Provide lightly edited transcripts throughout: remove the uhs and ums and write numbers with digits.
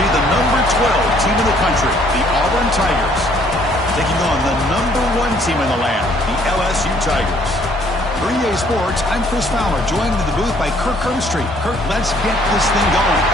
see the number 12 team in the country, the Auburn Tigers, taking on the number 1 team in the land, the LSU Tigers. For EA Sports, I'm Chris Fowler, joined in the booth by Kirk Herbstreit. Kirk, let's get this thing going.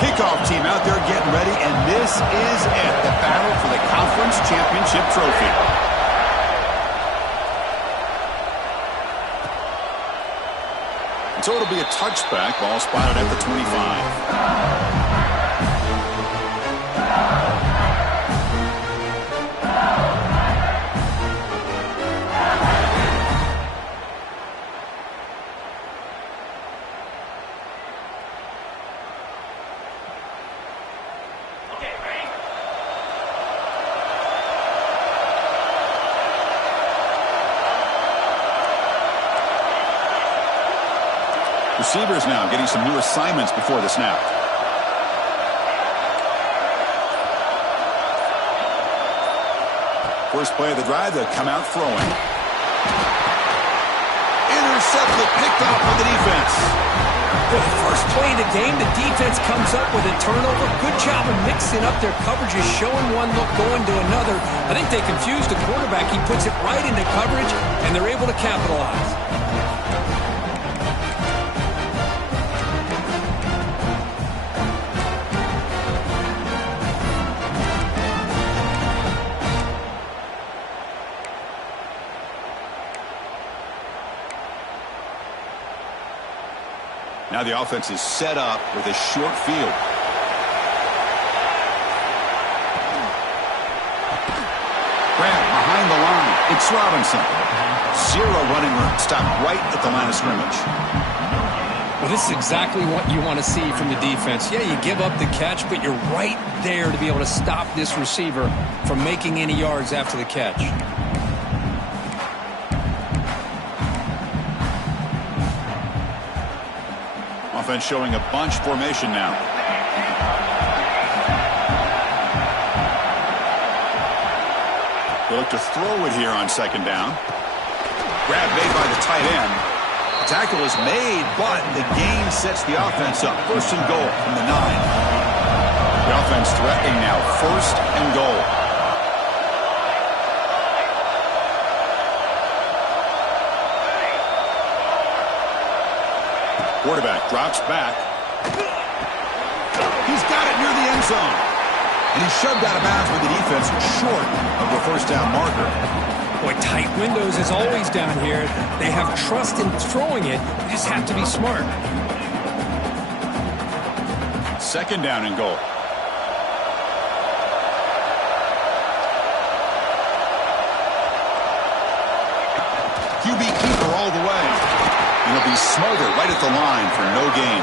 Kickoff team out there getting ready, and this is it, the battle for the conference championship trophy. So it'll be a touchback, ball spotted at the 25. Receivers now getting some new assignments before the snap. First play of the drive, they'll come out throwing. Intercepted, picked off by the defense. For the first play of the game, the defense comes up with a turnover. Good job of mixing up their coverages, showing one look, going to another. I think they confused the quarterback. He puts it right into coverage, and they're able to capitalize. Now the offense is set up with a short field. Grab behind the line. It's Robinson. Zero running room. Stop right at the line of scrimmage. Well, this is exactly what you want to see from the defense. Yeah, you give up the catch, but you're right there to be able to stop this receiver from making any yards after the catch. Offense showing a bunch formation now. They look to throw it here on second down. Grab made by the tight end. The tackle is made, but the gain sets the offense up. First and goal from the 9. The offense threatening now. First and goal. Quarterback drops back. He's got it near the end zone. And he's shoved out of bounds with the defense short of the first down marker. Boy, tight windows is always down here. They have trust in throwing it. You just have to be smart. Second down and goal. QB keeper all the way. And he'll be smothered right at the line for no gain.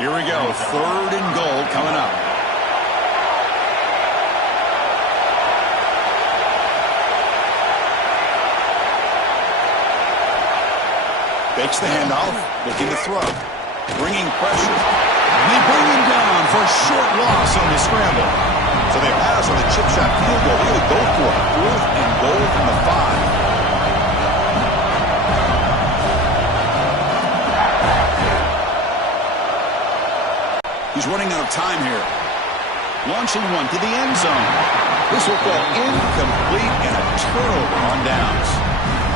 Here we go. Third and goal coming up. Fakes the handoff. Looking to throw. Bringing pressure. They bring him down for a short loss on the scramble. So they pass on the chip shot field goal. They're going to go for it. Fourth and goal from the 5. He's running out of time here. Launching one to the end zone. This will fall incomplete and a turnover on downs.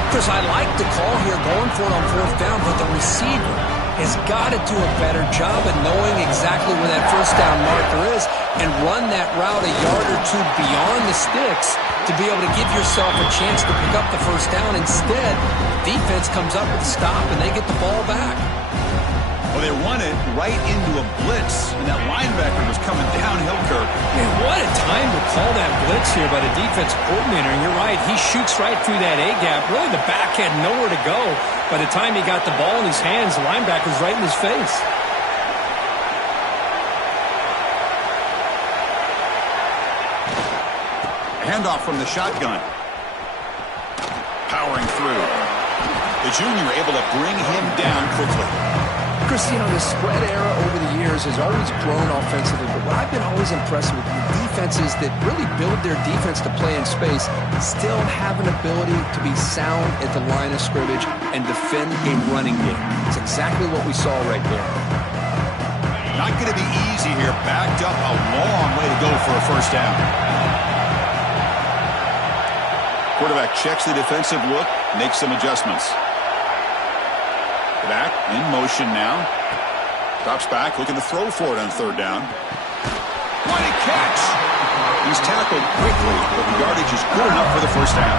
Chris, I like the call here going for it on fourth down, but the receiver has got to do a better job of knowing exactly where that first down marker is and run that route a yard or two beyond the sticks to be able to give yourself a chance to pick up the first down. Instead, defense comes up with a stop and they get the ball back. Well, they run it right into a blitz, and that linebacker was coming downhill, Kirk. Man, what a time to call that blitz here by the defense coordinator. And you're right, he shoots right through that A-gap. Really, the back had nowhere to go. By the time he got the ball in his hands, the linebacker's right in his face. Handoff from the shotgun. powering through. The junior able to bring him down quickly. Chris, you know, the spread era over the years has always grown offensively, but what I've been always impressed with the defenses that really build their defense to play in space still have an ability to be sound at the line of scrimmage and defend a running game. It's exactly what we saw right there. Not going to be easy here. Backed up a long way to go for a first down. Quarterback checks the defensive look, makes some adjustments. Back in motion now. Drops back, looking to throw for it on third down. What a catch! He's tackled quickly, but the yardage is good enough for the first down.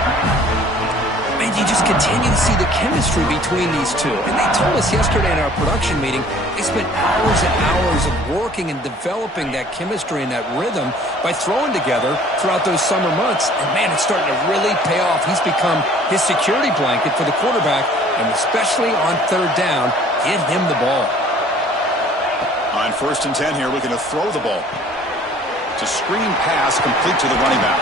Man, you just continue to see the chemistry between these two. And they told us yesterday in our production meeting, they spent hours and hours of working and developing that chemistry and that rhythm by throwing together throughout those summer months. And man, it's starting to really pay off. He's become his security blanket for the quarterback, and especially on third down, give him the ball. On 1st and 10 here, looking to throw the ball. It's a screen pass complete to the running back.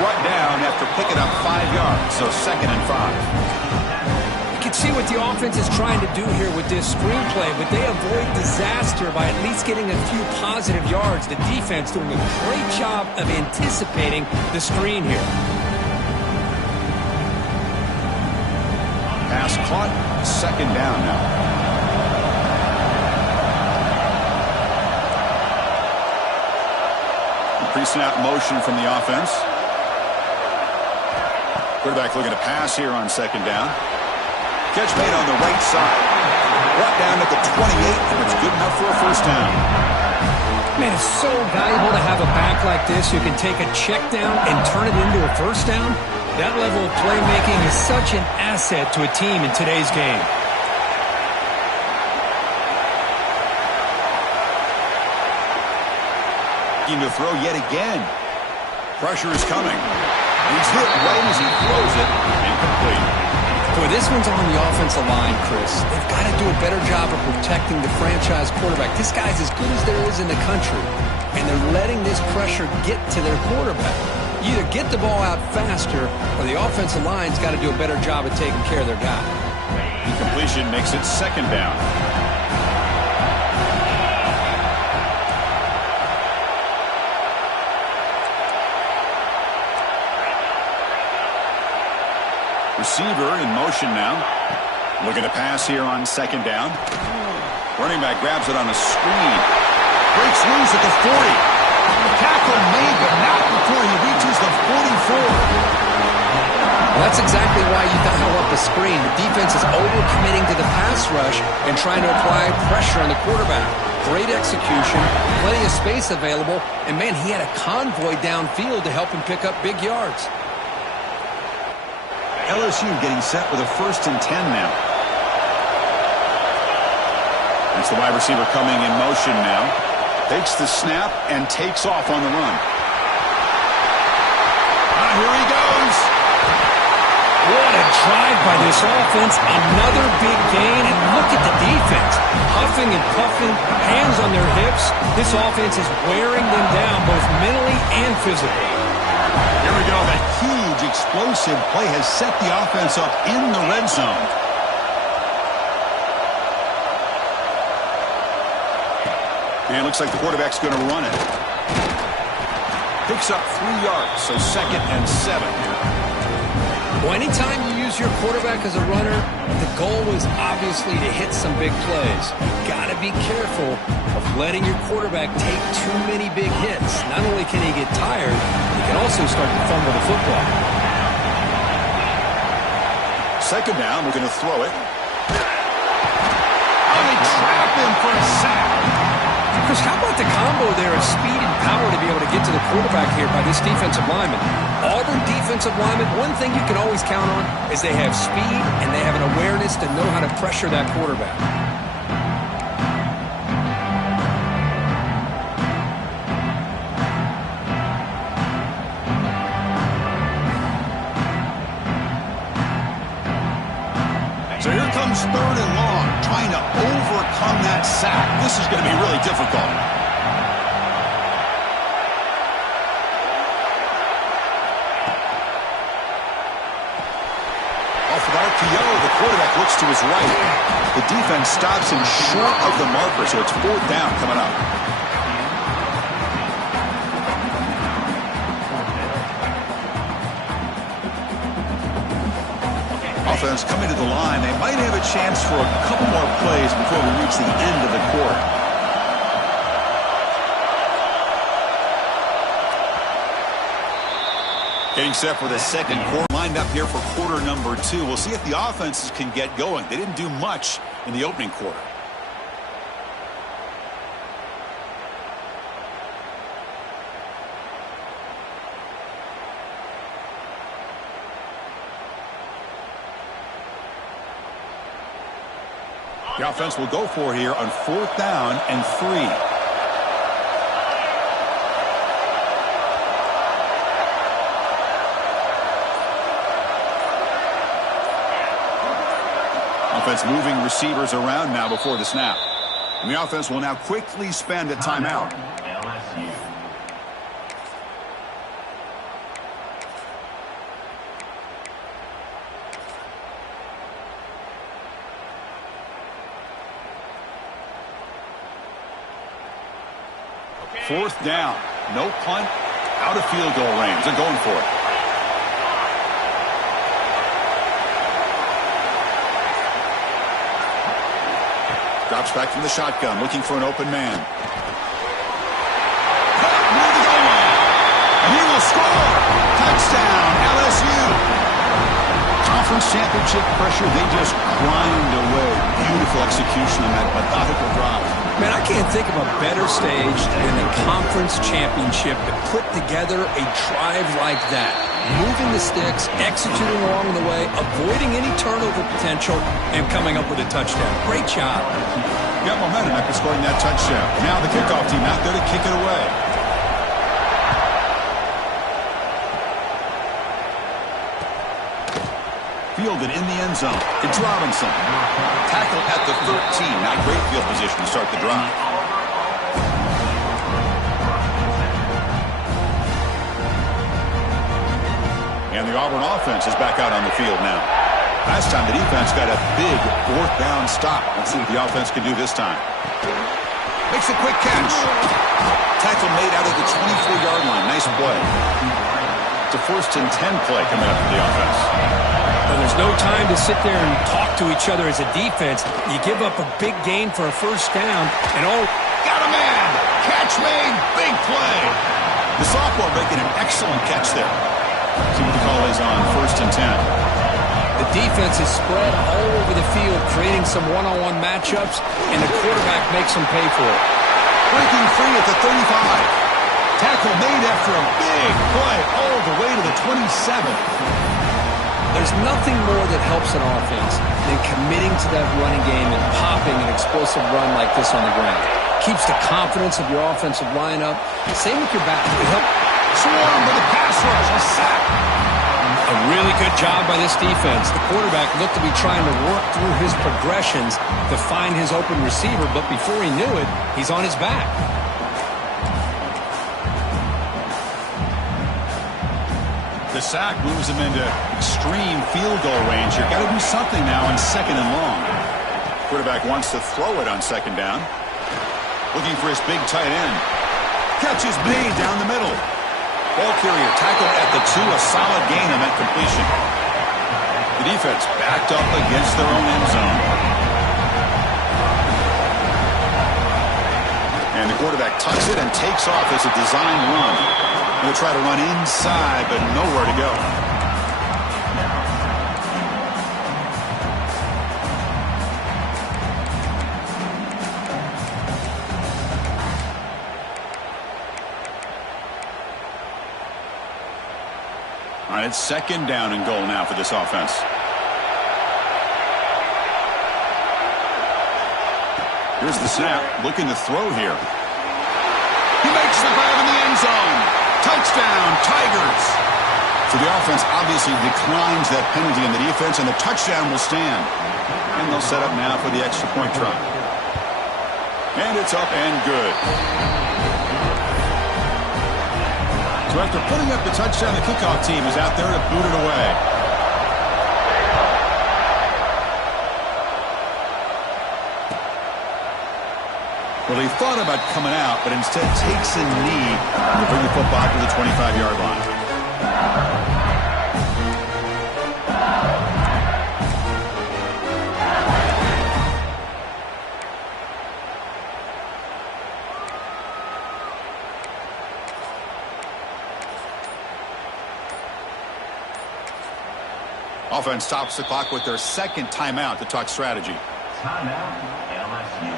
Brought down after picking up 5 yards, so 2nd and 5. You can see what the offense is trying to do here with this screenplay, but they avoid disaster by at least getting a few positive yards. The defense doing a great job of anticipating the screen here. Pass caught, 2nd down now. Pre-snap motion from the offense. Quarterback looking to pass here on 2nd down. Catch made on the right side. Brought down at the 28, and it's good enough for a first down. Man, it's so valuable to have a back like this who can take a check down and turn it into a first down. That level of playmaking is such an asset to a team in today's game. To throw yet again. Pressure is coming. He's hit right as he throws it. Incomplete. Boy, this one's on the offensive line, Chris. They've got to do a better job of protecting the franchise quarterback. This guy's as good as there is in the country, and they're letting this pressure get to their quarterback. You either get the ball out faster, or the offensive line's got to do a better job of taking care of their guy. Incompletion makes it 2nd down. Receiver in motion now. Looking to pass here on 2nd down. Running back grabs it on a screen. Breaks loose at the 40. Tackle made, but not before he reaches the 44. Well, that's exactly why you dial up a screen. The defense is over-committing to the pass rush and trying to apply pressure on the quarterback. Great execution, plenty of space available, and man, he had a convoy downfield to help him pick up big yards. LSU getting set with a 1st and 10 now. That's the wide receiver coming in motion now. Takes the snap and takes off on the run. Here he goes. What a drive by this offense. Another big gain, and look at the defense. Huffing and puffing, hands on their hips. This offense is wearing them down both mentally and physically. Here we go. That huge explosive play has set the offense up in the red zone. And it looks like the quarterback's going to run it. Picks up 3 yards, so 2nd and 7. Well, anytime you use your quarterback as a runner, the goal is obviously to hit some big plays. You've got to be careful of letting your quarterback take too many big hits. Not only can he get tired, he can also start to fumble the football. 2nd down, we're going to throw it. Oh, they trap him for a sack. Chris, how about the combo there of speed and power to be able to get to the quarterback here by this defensive lineman? Auburn defensive lineman, one thing you can always count on is they have speed and they have an awareness to know how to pressure that quarterback. So here comes 3rd and long, trying to overcome that sack. This is going to be really difficult. RPO. The quarterback looks to his right. The defense stops him short of the marker, so it's 4th down coming up. Offense coming to the line. They might have a chance for a couple more plays before we reach the end of the quarter. Getting set for the second quarter. Lined up here for quarter number 2. We'll see if the offenses can get going. They didn't do much in the opening quarter. The offense will go for here on 4th down and 3. Offense moving receivers around now before the snap. And the offense will now quickly spend a timeout. Fourth down. No punt. Out of field goal range. They're going for it. Drops back from the shotgun, looking for an open man. Caught near the goal line. And he will score. Touchdown, LSU. Conference championship pressure, they just grind away. Beautiful execution on that methodical drive. Man, I can't think of a better stage than a conference championship to put together a drive like that. Moving the sticks, executing along the way, avoiding any turnover potential, and coming up with a touchdown. Great job. Got momentum after scoring that touchdown. Now the kickoff team out there to kick it away. Fielded in the end zone. It's Robinson. Tackle at the 13. Not great field position to start the drive. And the Auburn offense is back out on the field now. Last time the defense got a big 4th down stop. Let's see what the offense can do this time. Makes a quick catch. Tackle made out of the 24-yard line. Nice play. It's a 1st and 10 play coming up for the offense. Well, there's no time to sit there and talk to each other as a defense. You give up a big gain for a 1st down, and got a man. Catch made. Big play. The sophomore making an excellent catch there. See what the call is on 1st and 10. The defense is spread all over the field, creating some one-on-one matchups, and the quarterback makes them pay for it. Breaking free at the 35. Tackle made after a big play all the way to the 27. There's nothing more that helps an offense than committing to that running game and popping an explosive run like this on the ground. Keeps the confidence of your offensive lineup. Same with your back. It helps. Swarm with a pass rush. A sack. A really good job by this defense. The quarterback looked to be trying to work through his progressions to find his open receiver, but before he knew it, he's on his back. The sack moves him into extreme field goal range here. Got to do something now on 2nd and long. Quarterback wants to throw it on 2nd down. Looking for his big tight end. Catch is made down the middle. Ball carrier tackled at the 2. A solid gain on that completion. The defense backed up against their own end zone. And the quarterback tucks it and takes off as a design run. He'll try to run inside, but nowhere to go. All right, it's 2nd down and goal now for this offense. Here's the snap, looking to throw here. He makes the grab in the end zone. Touchdown, Tigers. So the offense obviously declines that penalty in the defense, and the touchdown will stand. And they'll set up now for the extra point try. And it's up and good. So after putting up the touchdown, the kickoff team is out there to boot it away. Well, he thought about coming out, but instead takes a knee to bring the football to the 25-yard line. Offense stops the clock with their second timeout to talk strategy. Timeout, LSU.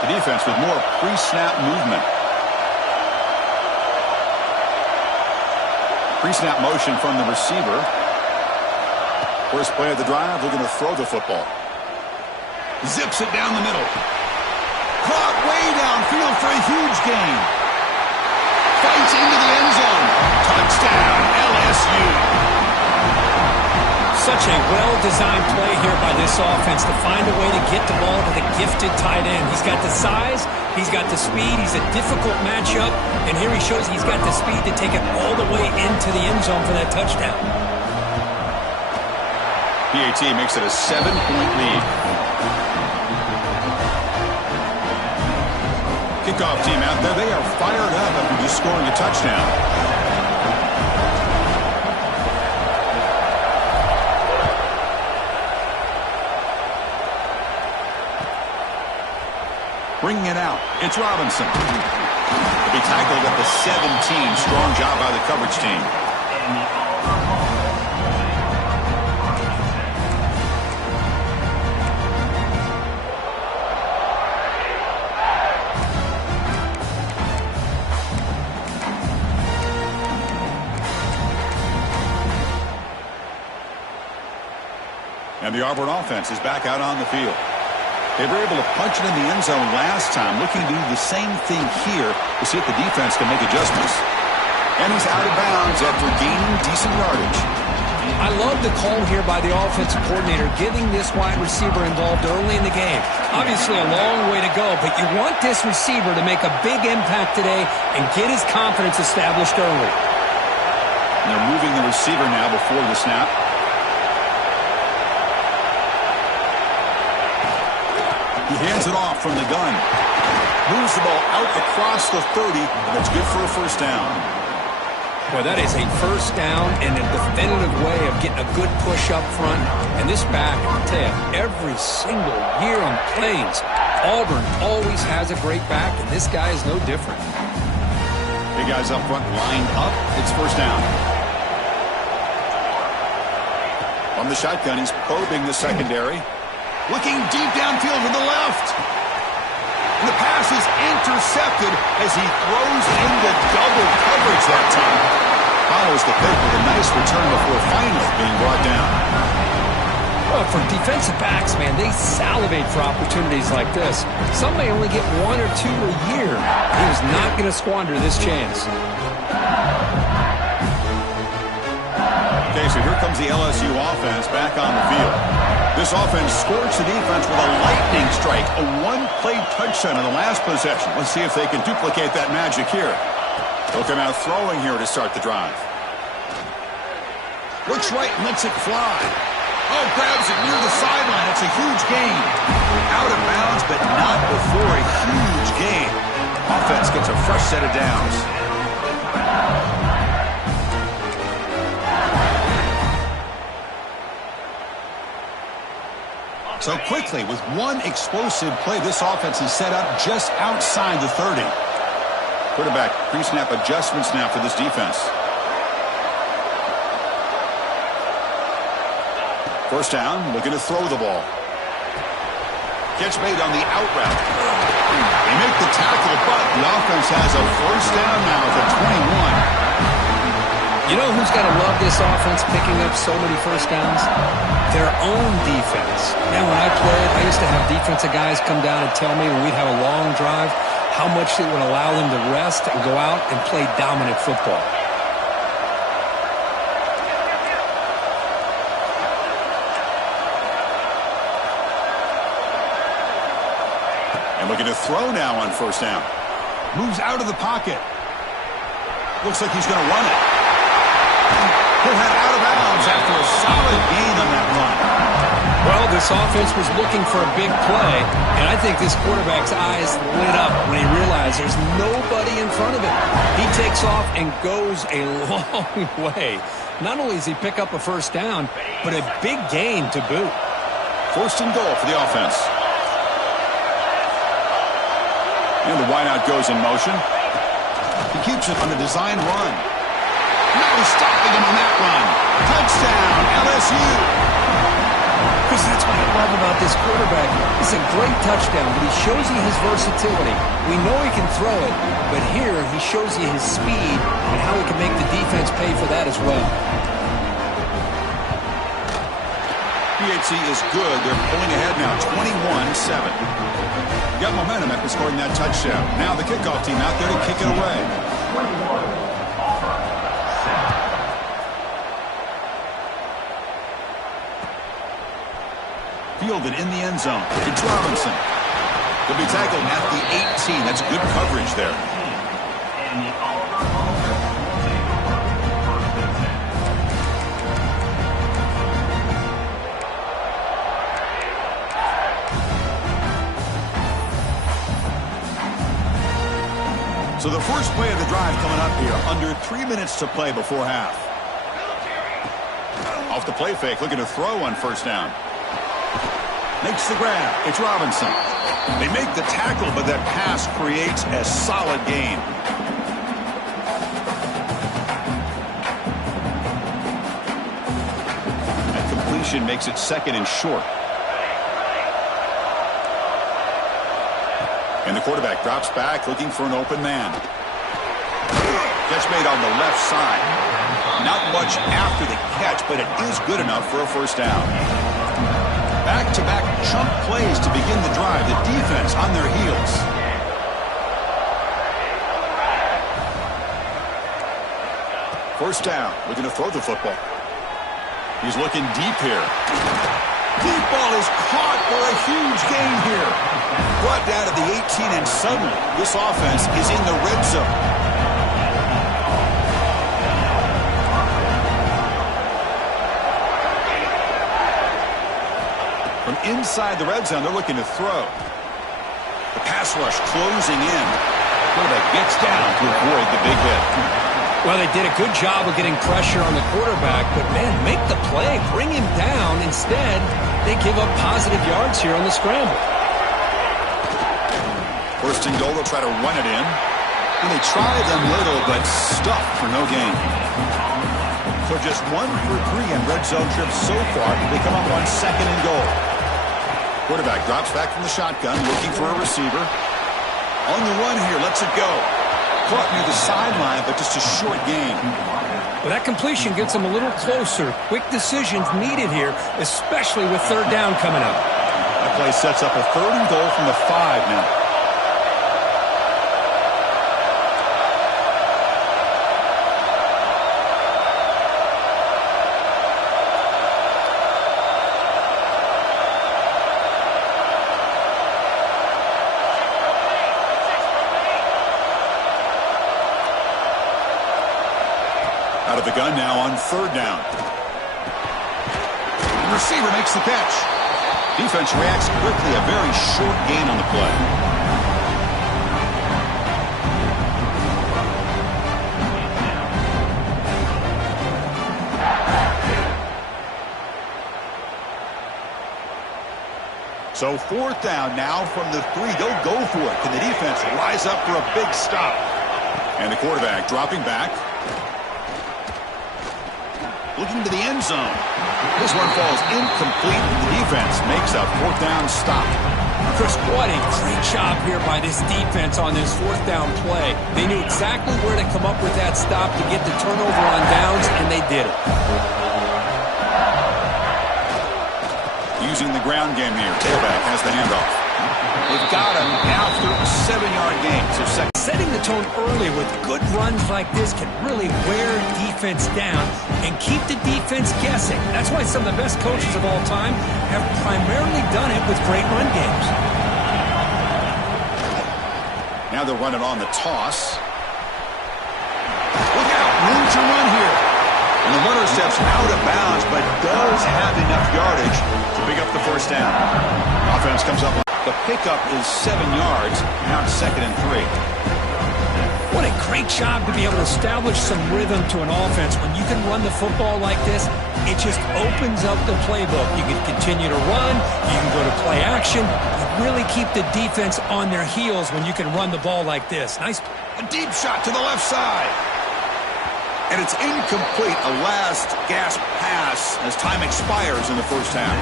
The defense with more pre-snap movement. Pre-snap motion from the receiver. First play of the drive, looking to throw the football. Zips it down the middle. Caught way downfield for a huge gain. Fights into the end zone. Touchdown, LSU. Such a well-designed play here by this offense to find a way to get the ball to the gifted tight end. He's got the size, he's got the speed, he's a difficult matchup, and here he shows he's got the speed to take it all the way into the end zone for that touchdown. PAT makes it a 7-point lead. Kickoff team out there, they are fired up after just scoring a touchdown. Bringing it out, it's Robinson. He'll be tackled at the 17. Strong job by the coverage team. And the Auburn offense is back out on the field. They were able to punch it in the end zone last time, looking to do the same thing here to see if the defense can make adjustments. And he's out of bounds after gaining decent yardage. I love the call here by the offensive coordinator, getting this wide receiver involved early in the game. Obviously a long way to go, but you want this receiver to make a big impact today and get his confidence established early. And they're moving the receiver now before the snap. He hands it off from the gun. Moves the ball out across the 30, and that's good for a first down. Boy, that is a first down and a definitive way of getting a good push up front. And this back, I'll tell you, every single year on Plains, Auburn always has a great back, and this guy is no different. Big guys up front lined up. It's first down. From the shotgun, he's probing the secondary. Looking deep downfield to the left. And the pass is intercepted as he throws into double coverage that time. Follows the pick with a nice return before finally being brought down. Well, for defensive backs, man, they salivate for opportunities like this. Some may only get one or two a year. He was not going to squander this chance. Okay, so here comes the LSU offense back on the field. This offense scorched the defense with a lightning strike, a one-play touchdown in the last possession. Let's see if they can duplicate that magic here. They'll come out throwing here to start the drive. Looks right and lets it fly. Oh, grabs it near the sideline. It's a huge gain. Out of bounds, but not before a huge gain. Offense gets a fresh set of downs. So quickly, with one explosive play, this offense is set up just outside the 30. Quarterback pre-snap adjustments now for this defense. First down, looking to throw the ball. Catch made on the out route. They make the tackle, but the offense has a first down now at the 21. You know who's got to love this offense picking up so many first downs? Their own defense. Man, when I played, I used to have defensive guys come down and tell me when we'd have a long drive how much it would allow them to rest and go out and play dominant football. And And looking to throw now on first down. Moves out of the pocket. Looks like he's going to run it. He'll head out of bounds after a solid gain on that run. Well, this offense was looking for a big play, and I think this quarterback's eyes lit up when he realized there's nobody in front of him. He takes off and goes a long way. Not only does he pick up a first down, but a big gain to boot. First and goal for the offense. And the wideout goes in motion. He keeps it on the design run. No stopping him on that run. Touchdown, LSU. Chris, that's what I love about this quarterback. It's a great touchdown, but he shows you his versatility. We know he can throw it, but here he shows you his speed and how he can make the defense pay for that as well. PHC is good. They're pulling ahead now, 21-7. Got momentum after scoring that touchdown. Now the kickoff team out there to kick it away. Fielded in the end zone. It's Robinson. He'll be tackled at the 18. That's good coverage there. So the first play of the drive coming up here. Under 3 minutes to play before half. Off the play fake. Looking to throw on first down. Makes the grab. It's Robinson. They make the tackle, but that pass creates a solid gain. That completion makes it second and short. And the quarterback drops back, looking for an open man. Catch made on the left side. Not much after the catch, but it is good enough for a first down. Back-to-back chunk plays to begin the drive. The defense on their heels. First down, looking to throw the football. He's looking deep here. Deep ball is caught for a huge gain here. Brought down to the 18, and suddenly this offense is in the red zone. From inside the red zone, they're looking to throw. The pass rush closing in. Quarterback gets down to avoid the big hit. Well, they did a good job of getting pressure on the quarterback, but, man, make the play, bring him down. Instead, they give up positive yards here on the scramble. First and goal, they'll try to run it in. And they try them little, but stuffed for no gain. So just 1 for 3 on red zone trips so far. They come up on second and goal. Quarterback drops back from the shotgun, looking for a receiver. On the run here, lets it go. Caught near the sideline, but just a short gain. Well, that completion gets them a little closer. Quick decisions needed here, especially with third down coming up. That play sets up a third and goal from the 5 now. Out of the gun now on third down. The receiver makes the catch. Defense reacts quickly. A very short gain on the play. So fourth down now from the 3. They'll go for it. Can the defense rise up for a big stop? And the quarterback dropping back. Looking to the end zone. This one falls incomplete. The defense makes a fourth down stop. Chris, what a great job here by this defense on this fourth down play. They knew exactly where to come up with that stop to get the turnover on downs, and they did it. Using the ground game here. Tailback has the handoff. They've got him after a 7-yard gain. So setting the tone early with good runs like this can really wear defense down and keep the defense guessing. That's why some of the best coaches of all time have primarily done it with great run games. Now they'll run it on the toss. Look out, room to run here. And the runner steps out of bounds, but does have enough yardage to pick up the first down. Offense comes up. The pickup is 7 yards. Now it's 2nd and 3. What a great job to be able to establish some rhythm to an offense. When you can run the football like this, it just opens up the playbook. You can continue to run. You can go to play action. You really keep the defense on their heels when you can run the ball like this. Nice. A deep shot to the left side. And it's incomplete, a last gasp pass as time expires in the first half.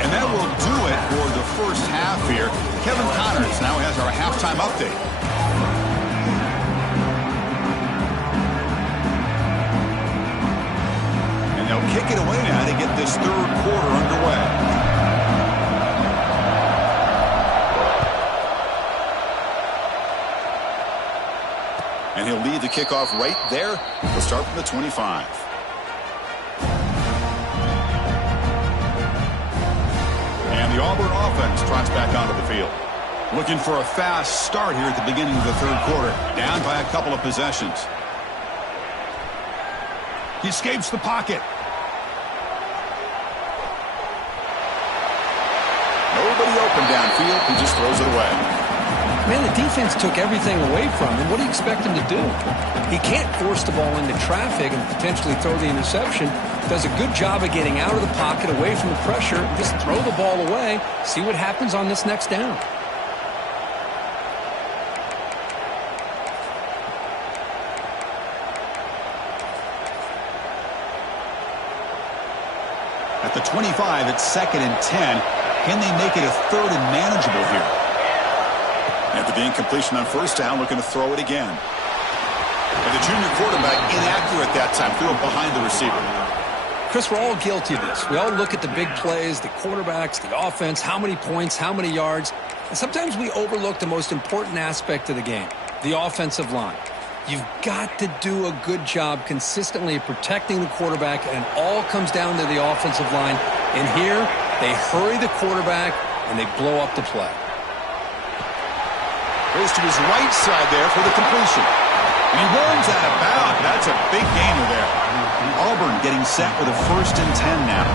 And that will do it for the first half here. Kevin Connors now has our halftime update. And they'll kick it away now to get this third quarter underway. And he'll lead the kickoff right there. We'll start from the 25. And the Auburn offense trots back onto the field. Looking for a fast start here at the beginning of the third quarter. Down by a couple of possessions. He escapes the pocket. Nobody open downfield. He just throws it away. Man, the defense took everything away from him. What do you expect him to do? He can't force the ball into traffic and potentially throw the interception. Does a good job of getting out of the pocket, away from the pressure. Just throw the ball away. See what happens on this next down. At the 25, it's 2nd and 10. Can they make it a 3rd and manageable here? After the incompletion on first down, looking to throw it again. And the junior quarterback inaccurate that time, threw it behind the receiver. Chris, we're all guilty of this. We all look at the big plays, the quarterbacks, the offense, how many points, how many yards. And sometimes we overlook the most important aspect of the game, the offensive line. You've got to do a good job consistently protecting the quarterback, and it all comes down to the offensive line. And here, they hurry the quarterback, and they blow up the play. Goes to his right side there for the completion. And he runs out of bounds. That's a big gainer there. Auburn getting set with a 1st and 10 now.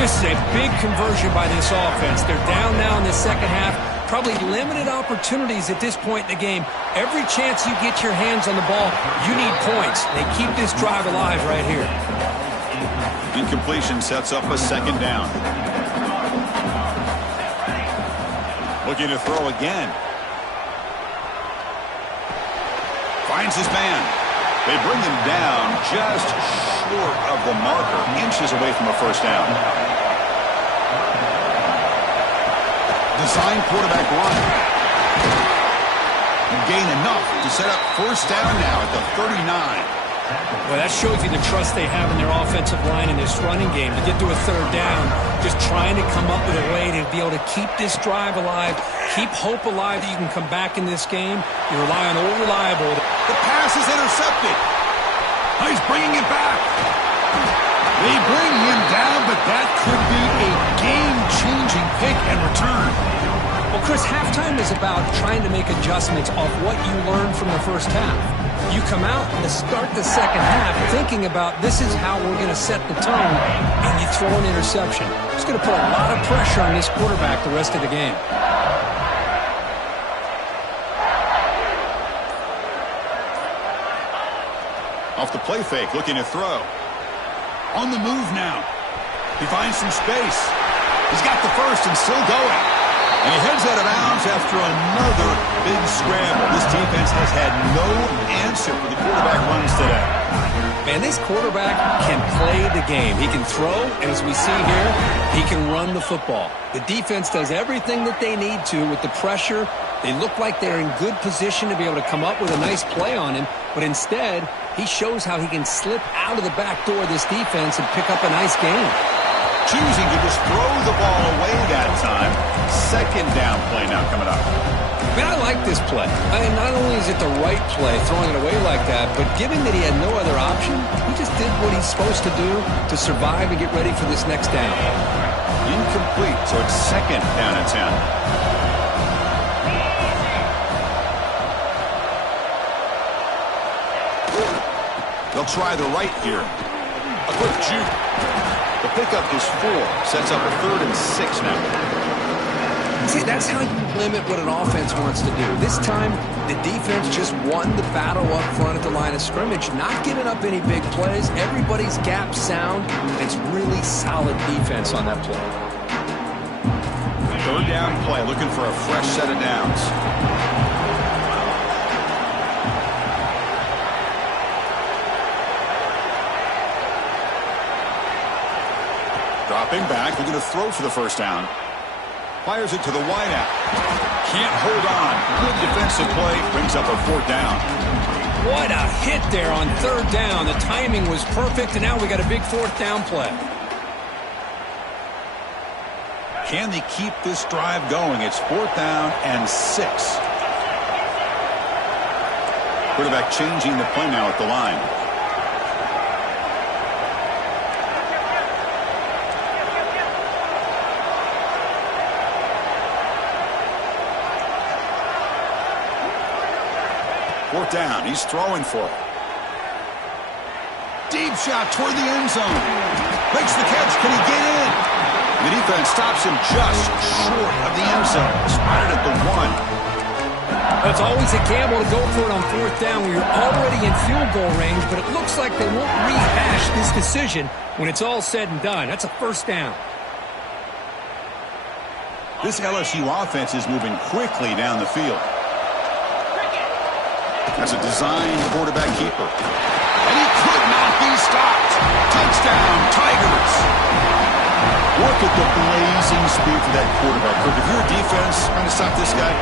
This is a big conversion by this offense. They're down now in the second half. Probably limited opportunities at this point in the game. Every chance you get your hands on the ball, you need points. They keep this drive alive right here. Incompletion sets up a 2nd down. Looking to throw again. Finds his man. They bring him down just short of the marker, inches away from a first down. Design quarterback run. Gain enough to set up first down now at the 39. Well, that shows you the trust they have in their offensive line in this running game. To get to a 3rd down, just trying to come up with a way to be able to keep this drive alive, keep hope alive that you can come back in this game. You rely on old reliable. The pass is intercepted. Oh, he's bringing it back. They bring him down, but that could be a game-changing pick and return. Well, Chris, halftime is about trying to make adjustments off what you learned from the first half. You come out to start the second half thinking about this is how we're going to set the tone, and you throw an interception. It's going to put a lot of pressure on this quarterback the rest of the game. Off the play fake, looking to throw. On the move now. He finds some space. He's got the first and still going. And he heads out of bounds after another big scramble. This defense has had no answer for the quarterback runs today. Man, this quarterback can play the game. He can throw, and as we see here, he can run the football. The defense does everything that they need to with the pressure. They look like they're in good position to be able to come up with a nice play on him, but instead, he shows how he can slip out of the back door of this defense and pick up a nice gain. Choosing to just throw the ball away that time. 2nd down play now coming up. Man, I like this play. I mean, not only is it the right play, throwing it away like that, but given that he had no other option, he just did what he's supposed to do to survive and get ready for this next down. Incomplete, so it's 2nd down and 10. They'll try the right here. A quick juke. The pickup is 4. Sets up a 3rd and 6 now. See, that's how you limit what an offense wants to do. This time, the defense just won the battle up front at the line of scrimmage, not giving up any big plays. Everybody's gap sound. It's really solid defense on that play. 3rd down play, looking for a fresh set of downs. Dropping back, looking to throw for the first down. Fires it to the wideout. Can't hold on. Good defensive play. Brings up a 4th down. What a hit there on 3rd down. The timing was perfect, and now we got a big 4th down play. Can they keep this drive going? It's 4th down and 6. Quarterback changing the play now at the line. Fourth down. He's throwing for it. Deep shot toward the end zone. Makes the catch. Can he get in? The defense stops him just short of the end zone. Spotted at the 1. It's always a gamble to go for it on 4th down when you're already in field goal range, but it looks like they won't rehash this decision when it's all said and done. That's a 1st down. This LSU offense is moving quickly down the field. As a designed quarterback keeper. And he could not be stopped. Touchdown, Tigers. Look at the blazing speed for that quarterback. If you're a defense trying to stop this guy,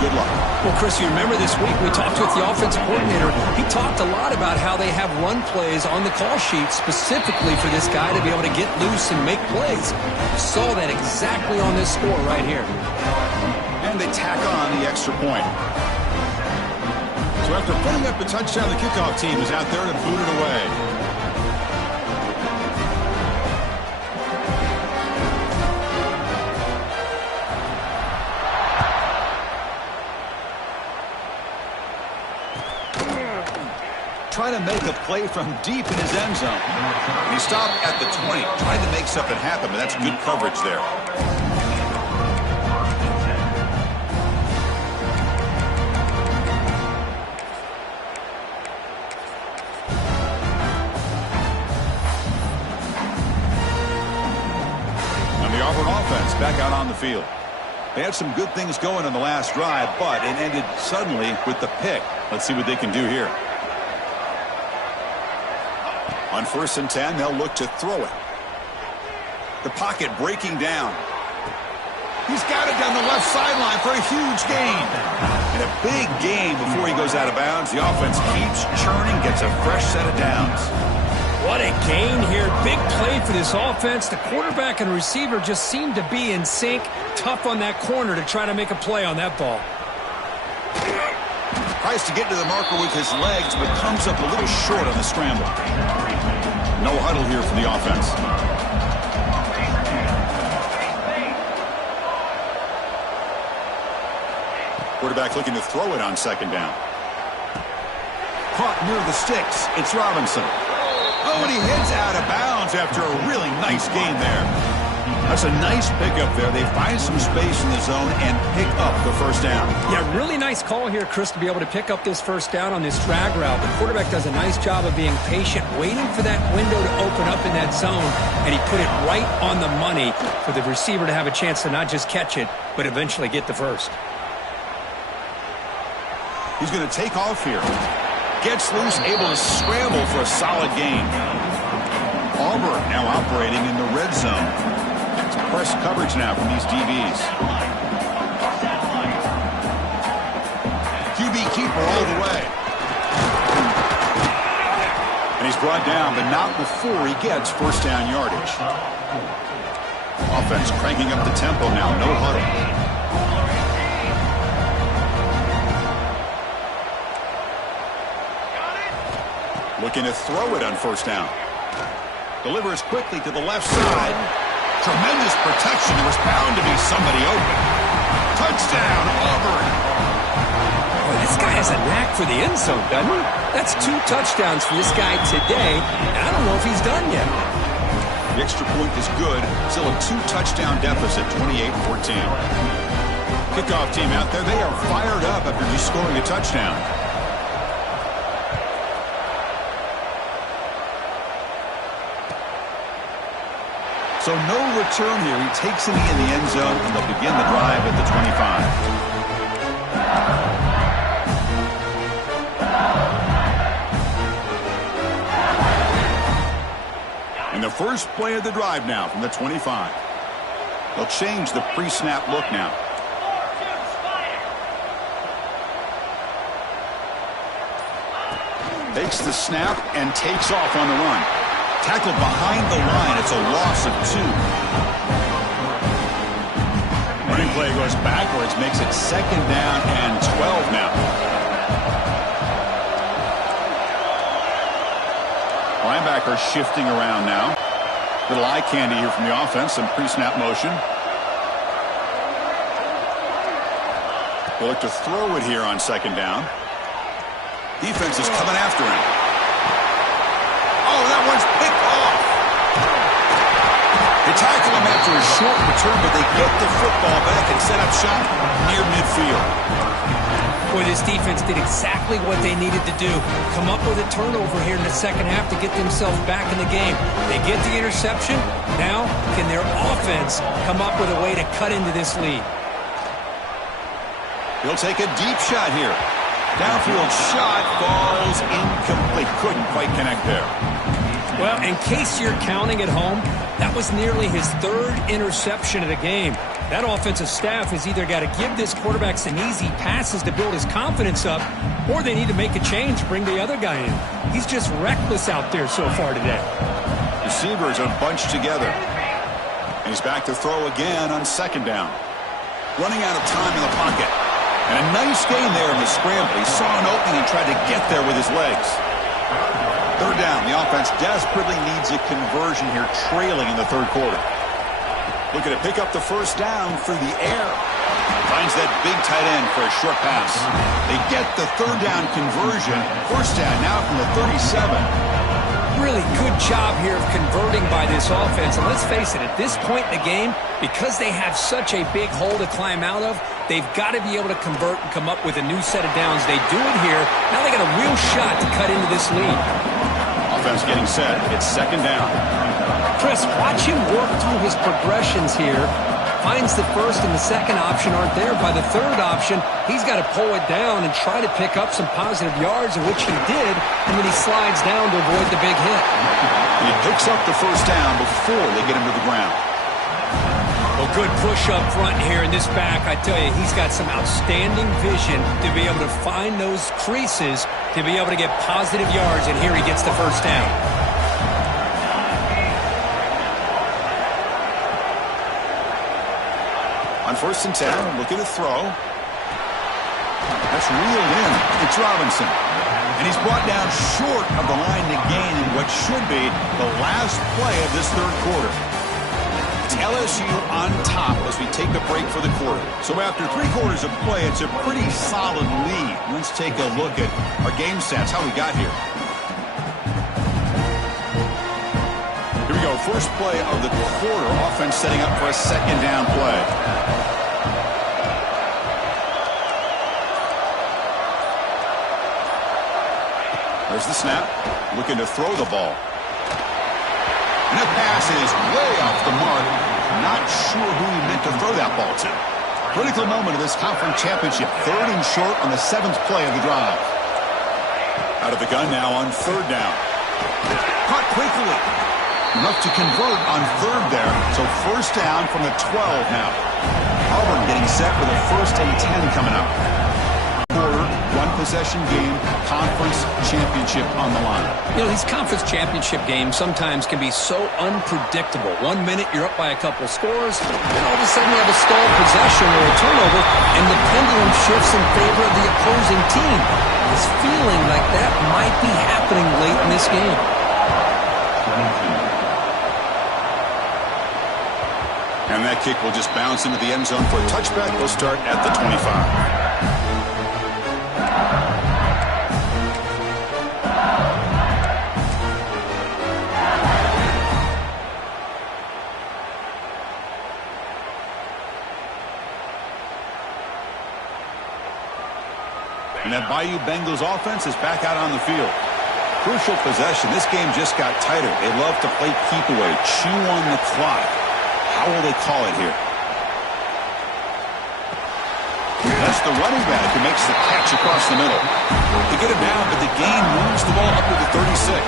good luck. Well, Chris, you remember this week we talked with the offensive coordinator. He talked a lot about how they have run plays on the call sheet specifically for this guy to be able to get loose and make plays. Saw that exactly on this score right here. And they tack on the extra point. So after putting up a touchdown, the kickoff team is out there to boot it away. Trying to make a play from deep in his end zone. And he stopped at the 20, trying to make something happen, but that's good coverage there. Offense back out on the field. They had some good things going on the last drive, but it ended suddenly with the pick. Let's see what they can do here. On 1st and 10, they'll look to throw it. The pocket breaking down. He's got it down the left sideline for a huge gain. And a big gain before he goes out of bounds. The offense keeps churning, gets a fresh set of downs. What a gain here. Big play for this offense. The quarterback and receiver just seem to be in sync. Tough on that corner to try to make a play on that ball. Tries to get to the marker with his legs, but comes up a little short on the scramble. No huddle here for the offense. Quarterback looking to throw it on 2nd down. Caught near the sticks. It's Robinson. Oh, and he heads out of bounds after a really nice gain there. That's a nice pickup there. They find some space in the zone and pick up the 1st down. Yeah, really nice call here, Chris, to be able to pick up this 1st down on this drag route. The quarterback does a nice job of being patient, waiting for that window to open up in that zone, and he put it right on the money for the receiver to have a chance to not just catch it, but eventually get the 1st. He's going to take off here. Gets loose, able to scramble for a solid gain. Auburn now operating in the red zone. It's press coverage now from these DBs. QB keeper all the way. And he's brought down, but not before he gets 1st down yardage. Offense cranking up the tempo now, no huddle. Looking to throw it on 1st down. Delivers quickly to the left side. Tremendous protection. There was bound to be somebody open. Touchdown, Auburn. Boy, this guy has a knack for the end zone, doesn't he? That's 2 touchdowns for this guy today, and I don't know if he's done yet. The extra point is good. Still a 2-touchdown deficit, 28-14. Kickoff team out there. They are fired up after just scoring a touchdown. So no return here. He takes a knee in the end zone, and they'll begin the drive at the 25. And the first play of the drive now from the 25. They'll change the pre-snap look now. Takes the snap and takes off on the run. Tackled behind the line. It's a loss of 2. Running play goes backwards, makes it 2nd down and 12 now. Linebacker shifting around now. Little eye candy here from the offense. Some pre-snap motion. They'll look to throw it here on 2nd down. Defense is coming after him. Oh, that one's picked off. They tackle him after a short return, but they get the football back and set up shop near midfield. Boy, this defense did exactly what they needed to do. Come up with a turnover here in the second half to get themselves back in the game. They get the interception. Now, can their offense come up with a way to cut into this lead? He'll take a deep shot here. Downfield shot falls incomplete. Couldn't quite connect there. Well, in case you're counting at home, that was nearly his 3rd interception of the game. That offensive staff has either got to give this quarterback some easy passes to build his confidence up, or they need to make a change, bring the other guy in. He's just reckless out there so far today. Receivers are bunched together. And he's back to throw again on 2nd down. Running out of time in the pocket. And a nice gain there in the scramble. He saw an opening and tried to get there with his legs. 3rd down. The offense desperately needs a conversion here, trailing in the 3rd quarter. Looking to pick up the 1st down through the air. Finds that big tight end for a short pass. They get the 3rd down conversion. 1st down now from the 37. Really good job here of converting by this offense. And let's face it, at this point in the game, because they have such a big hole to climb out of, they've got to be able to convert and come up with a new set of downs. They do it here. Now they got a real shot to cut into this lead. Offense getting set. It's 2nd down. Chris, watch him work through his progressions here. Finds the 1st and the 2nd option aren't there. By the 3rd option, he's got to pull it down and try to pick up some positive yards, of which he did, and then he slides down to avoid the big hit. He picks up the 1st down before they get him to the ground. Well, good push up front here in this back. I tell you, he's got some outstanding vision to be able to find those creases, to be able to get positive yards, and here he gets the 1st down. On 1st and 10, looking to throw. That's reeled in. It's Robinson. And he's brought down short of the line to gain in what should be the last play of this 3rd quarter. It's LSU on top as we take a break for the quarter. So after 3 quarters of play, it's a pretty solid lead. Let's take a look at our game stats, how we got here. Here we go, first play of the quarter. Offense setting up for a 2nd down play. There's the snap. Looking to throw the ball. And that pass is way off the mark. Not sure who he meant to throw that ball to. Critical moment of this conference championship. 3rd and short on the 7th play of the drive. Out of the gun now on 3rd down. Caught quickly. Enough to convert on 3rd there. So 1st down from the 12 now. Auburn getting set with a 1st and 10 coming up. One-possession game, conference championship on the line. You know, these conference championship games sometimes can be so unpredictable. 1 minute you're up by a couple scores, then all of a sudden you have a stalled possession or a turnover, and the pendulum shifts in favor of the opposing team. This feeling like that might be happening late in this game. And that kick will just bounce into the end zone for a touchback. We'll start at the 25. And that Bayou Bengals offense is back out on the field. Crucial possession. This game just got tighter. They love to play keep away, chew on the clock. How will they call it here? That's the running back who makes the catch across the middle. They get it down, but the gain moves the ball up to the 36.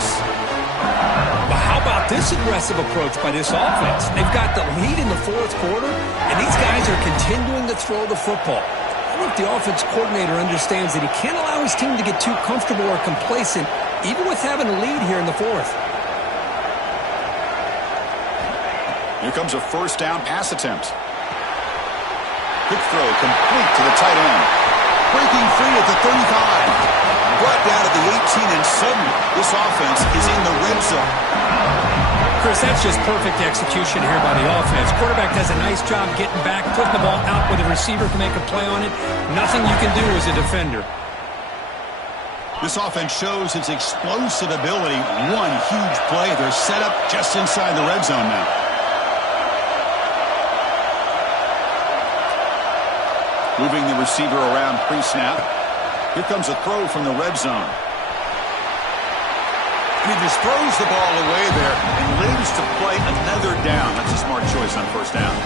But how about this aggressive approach by this offense? They've got the lead in the fourth quarter, and these guys are continuing to throw the football. I think the offense coordinator understands that he can't allow his team to get too comfortable or complacent, even with having a lead here in the fourth. Here comes a first down pass attempt. Quick throw complete to the tight end. Breaking free at the 35. Brought down at the 18, and suddenly this offense is in the red zone. Chris, that's just perfect execution here by the offense. Quarterback does a nice job getting back, putting the ball out where the receiver can make a play on it. Nothing you can do as a defender. This offense shows its explosive ability. One huge play. They're set up just inside the red zone now. Moving the receiver around pre-snap. Here comes a throw from the red zone. And he just throws the ball away there and lives to play another down. That's a smart choice on first down.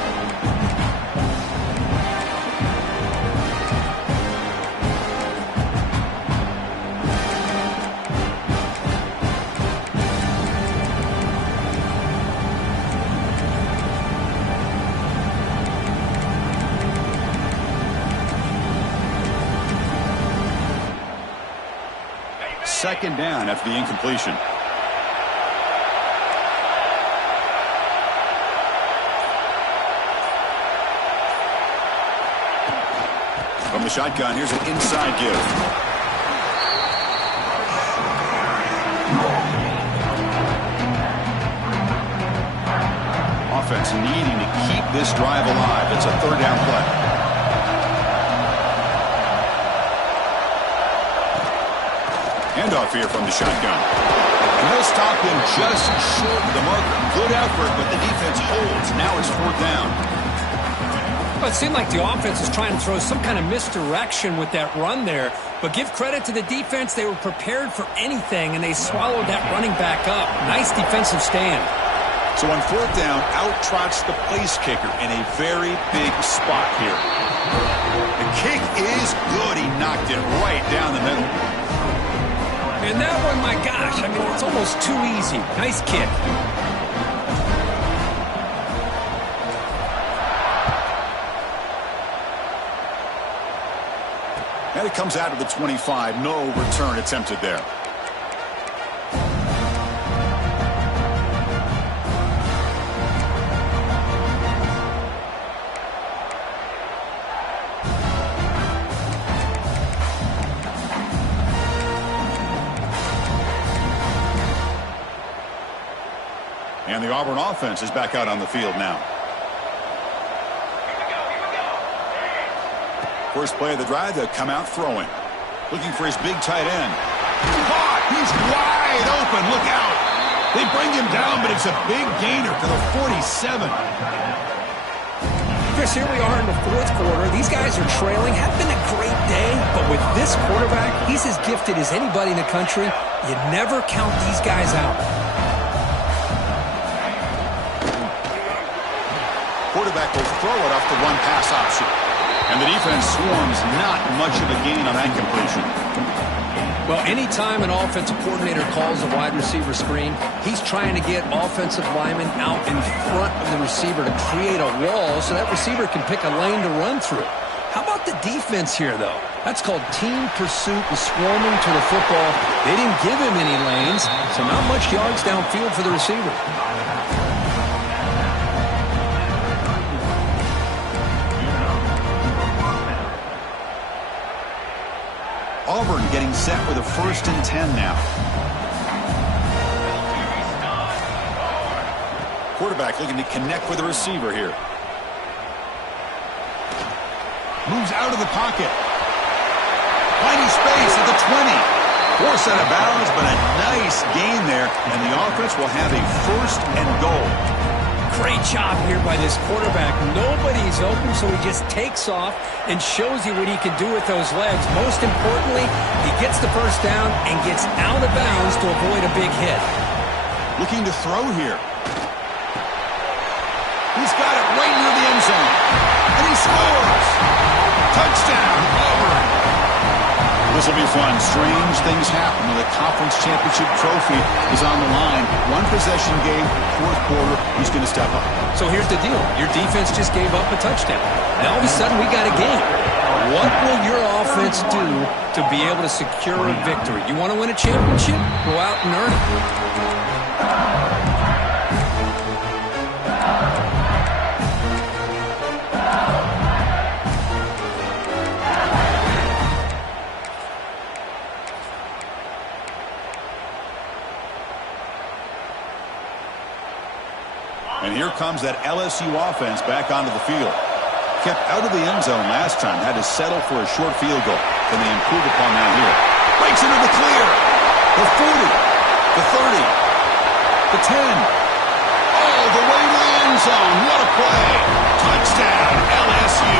Second down after the incompletion. From the shotgun, here's an inside give. Offense needing to keep this drive alive. It's a third down play. Handoff here from the shotgun. And they'll stop him just short of the marker. Good effort, but the defense holds. Now it's fourth down. Well, it seemed like the offense was trying to throw some kind of misdirection with that run there. But give credit to the defense. They were prepared for anything, and they swallowed that running back up. Nice defensive stand. So on fourth down, out trots the place kicker in a very big spot here. The kick is good. He knocked it right down the middle. And that one, my gosh, I mean, it's almost too easy. Nice kick. And it comes out of the 25. No return attempted there. And the Auburn offense is back out on the field now. First play of the drive, they'll come out throwing. Looking for his big tight end. Caught! He's wide open. Look out! They bring him down, but it's a big gainer to the 47. Chris, here we are in the fourth quarter. These guys are trailing. Had been a great day, but with this quarterback, he's as gifted as anybody in the country. You never count these guys out. Quarterback will throw it off the one pass option. And the defense swarms not much of a gain on that completion. Well, anytime an offensive coordinator calls a wide receiver screen, he's trying to get offensive linemen out in front of the receiver to create a wall so that receiver can pick a lane to run through. How about the defense here, though? That's called team pursuit and swarming to the football. They didn't give him any lanes, so not much yards downfield for the receiver. Auburn getting set with a 1st and 10 now. Quarterback looking to connect with the receiver here. Moves out of the pocket. Finding space at the 20. Forced out of bounds, but a nice gain there. And the offense will have a 1st and goal. Great job here by this quarterback. Nobody's open, so he just takes off and shows you what he can do with those legs. Most importantly, he gets the first down and gets out of bounds to avoid a big hit. Looking to throw here. He's got it right near the end zone. And he scores! Touchdown, Auburn! This will be fun. Strange things happen when the conference championship trophy is on the line. One possession game, fourth quarter, who's going to step up? So here's the deal. Your defense just gave up a touchdown. Now all of a sudden we got a game. What will your offense do to be able to secure a victory? You want to win a championship? Go out and earn it. And here comes that LSU offense back onto the field. Kept out of the end zone last time. Had to settle for a short field goal. Can they improve upon that here? Breaks into the clear. The 40. The 30. The 10. Oh, the way to the end zone. What a play. Touchdown, LSU.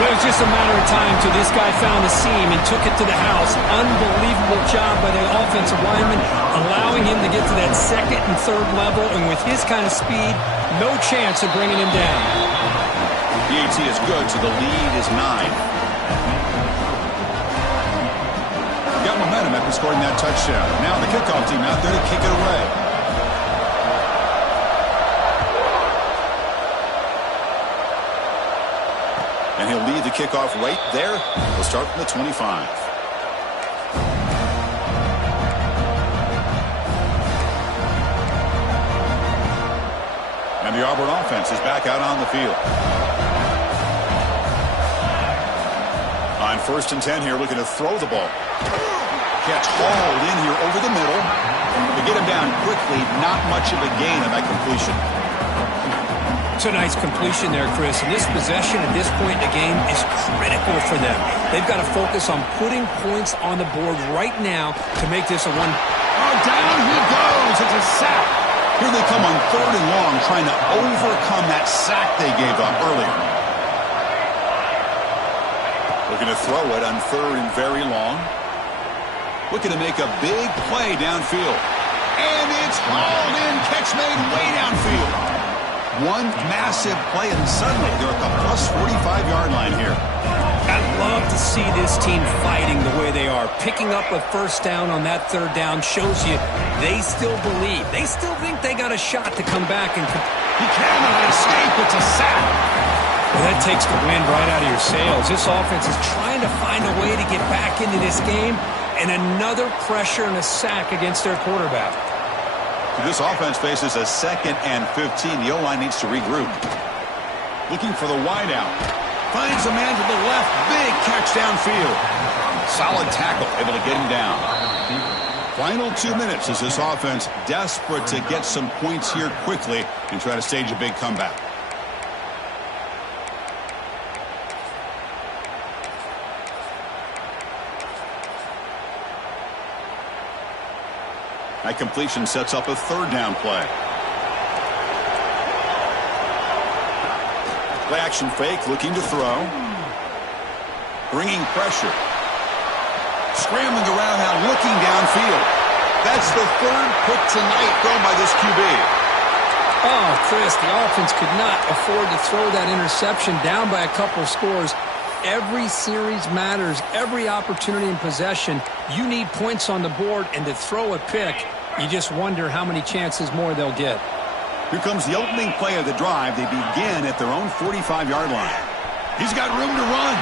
It was just a matter of time till this guy found the seam and took it to the house. Unbelievable job by the offensive lineman, allowing him to get to that second and third level, and with his kind of speed, no chance of bringing him down. The AT is good, so the lead is 9. Got momentum after scoring that touchdown. Now the kickoff team out there to kick it away. And he'll lead the kickoff right there. He'll start from the 25. And the Auburn offense is back out on the field. On 1st and 10 here, looking to throw the ball. Catch hauled in here over the middle. To get him down quickly, not much of a gain on that completion. It's a nice completion there, Chris. And this possession at this point in the game is critical for them. They've got to focus on putting points on the board right now to make this a one. Oh, down he goes. It's a sack. Here they come on 3rd and long, trying to overcome that sack they gave up earlier. Looking to throw it on 3rd and very long. Looking to make a big play downfield. And it's hauled in. Catch made way downfield. One massive play, and suddenly they're at the plus 45-yard line here. I love to see this team fighting the way they are. Picking up a first down on that 3rd down shows you they still believe. They still think they got a shot to come back. And he cannot escape. It's a sack. Well, that takes the wind right out of your sails. This offense is trying to find a way to get back into this game, and another pressure and a sack against their quarterback. This offense faces a 2nd and 15. The O-line needs to regroup. Looking for the wideout. Finds a man to the left. Big catch downfield. Solid tackle. Able to get him down. Final 2 minutes as this offense desperate to get some points here quickly and try to stage a big comeback. That completion sets up a 3rd down play. Play action fake, looking to throw. Bringing pressure. Scrambling around now, looking downfield. That's the 3rd pick tonight thrown by this QB. Oh, Chris, the offense could not afford to throw that interception down by a couple scores. Every series matters. Every opportunity in possession, you need points on the board, and to throw a pick, you just wonder how many chances more they'll get. Here comes the opening play of the drive. They begin at their own 45-yard line. He's got room to run.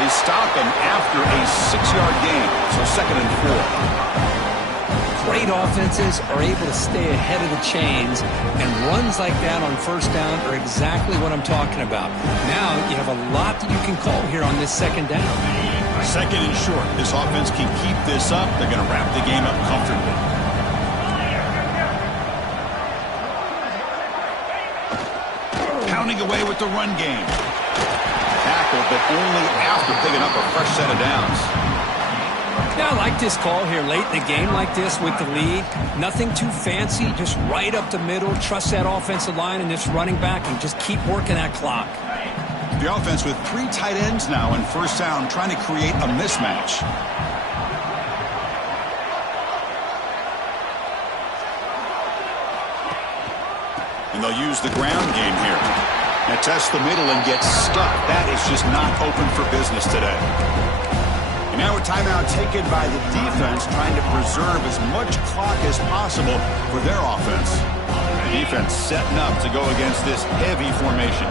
They stop him after a 6-yard gain, so 2nd and 4. Great offenses are able to stay ahead of the chains, and runs like that on 1st down are exactly what I'm talking about. Now you have a lot that you can call here on this 2nd down. 2nd and short. This offense can keep this up. They're going to wrap the game up comfortably. Pounding away with the run game. Tackle, but only after picking up a fresh set of downs. Yeah, I like this call here late in the game like this with the lead. Nothing too fancy, just right up the middle. Trust that offensive line and this running back and just keep working that clock. The offense with 3 tight ends now in first down, trying to create a mismatch. And they'll use the ground game here. Now test the middle and get stuck. That is just not open for business today. And now a timeout taken by the defense, trying to preserve as much clock as possible for their offense. The defense setting up to go against this heavy formation.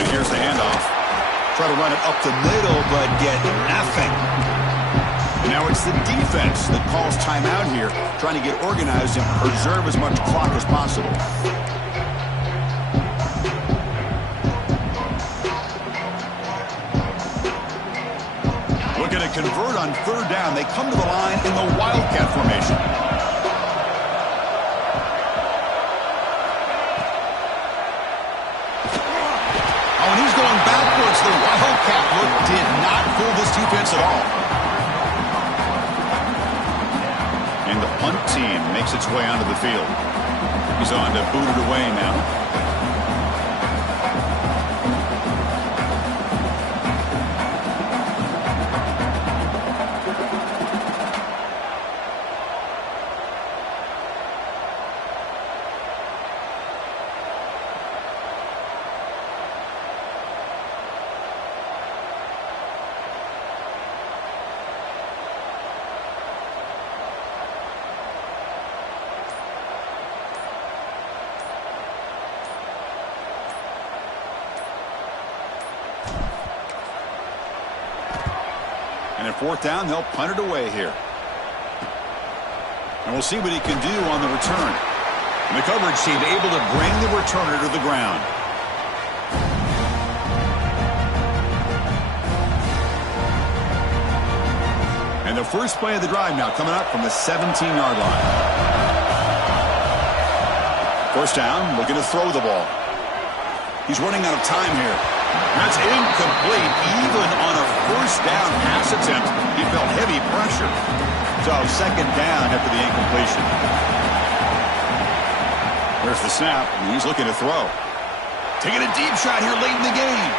And here's the handoff. Try to run it up the middle, but get nothing. And now it's the defense that calls timeout here, trying to get organized and preserve as much clock as possible. Looking to convert on third down. They come to the line in the Wildcat formation. Oh, and he's going backwards. The Wildcat look did not fool this defense at all. And the punt team makes its way onto the field. He's on to boot it away now. And at fourth down, they'll punt it away here. And we'll see what he can do on the return. And the coverage team able to bring the returner to the ground. And the first play of the drive now coming up from the 17-yard line. First down, looking to throw the ball. He's running out of time here. That's incomplete. Even on a first down pass attempt, he felt heavy pressure. So second down after the incompletion. There's the snap, and he's looking to throw. Taking a deep shot here late in the game.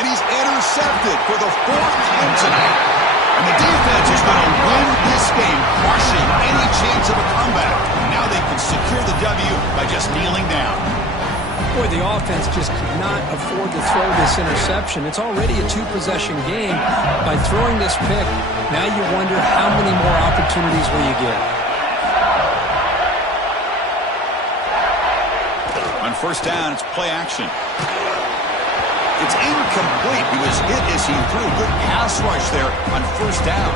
And he's intercepted for the 4th time tonight. And the defense is going to win this game, crushing any chance of a comeback. Now they can secure the W by just kneeling down. Boy, the offense just could not afford to throw this interception. It's already a 2-possession game. By throwing this pick, now you wonder how many more opportunities will you get. On first down, it's play action. It's incomplete. He was hit as he threw. Good pass rush there on first down.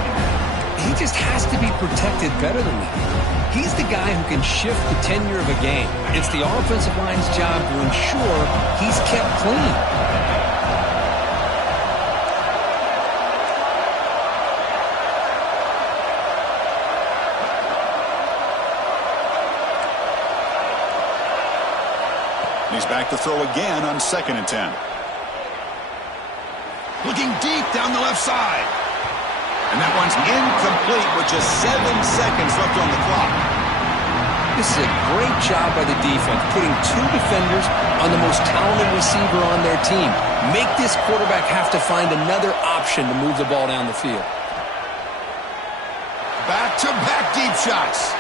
He just has to be protected better than that. He's the guy who can shift the tenure of a game. It's the offensive line's job to ensure he's kept clean. He's back to throw again on 2nd and 10. Looking deep down the left side. And that one's incomplete with just 7 seconds left on the clock. This is a great job by the defense, putting 2 defenders on the most talented receiver on their team. Make this quarterback have to find another option to move the ball down the field. Back-to-back deep shots.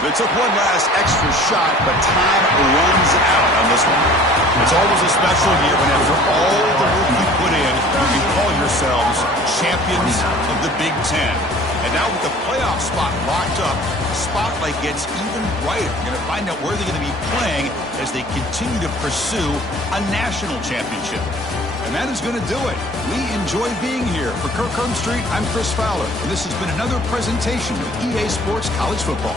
They took one last extra shot, but time runs out on this one. It's always a special year when after all the work you put in, you can call yourselves champions of the Big Ten. And now with the playoff spot locked up, the spotlight gets even brighter. You're going to find out where they're going to be playing as they continue to pursue a national championship. And that is going to do it. We enjoy being here. For Kirk Herbstreit, I'm Chris Fowler. And this has been another presentation of EA Sports College Football.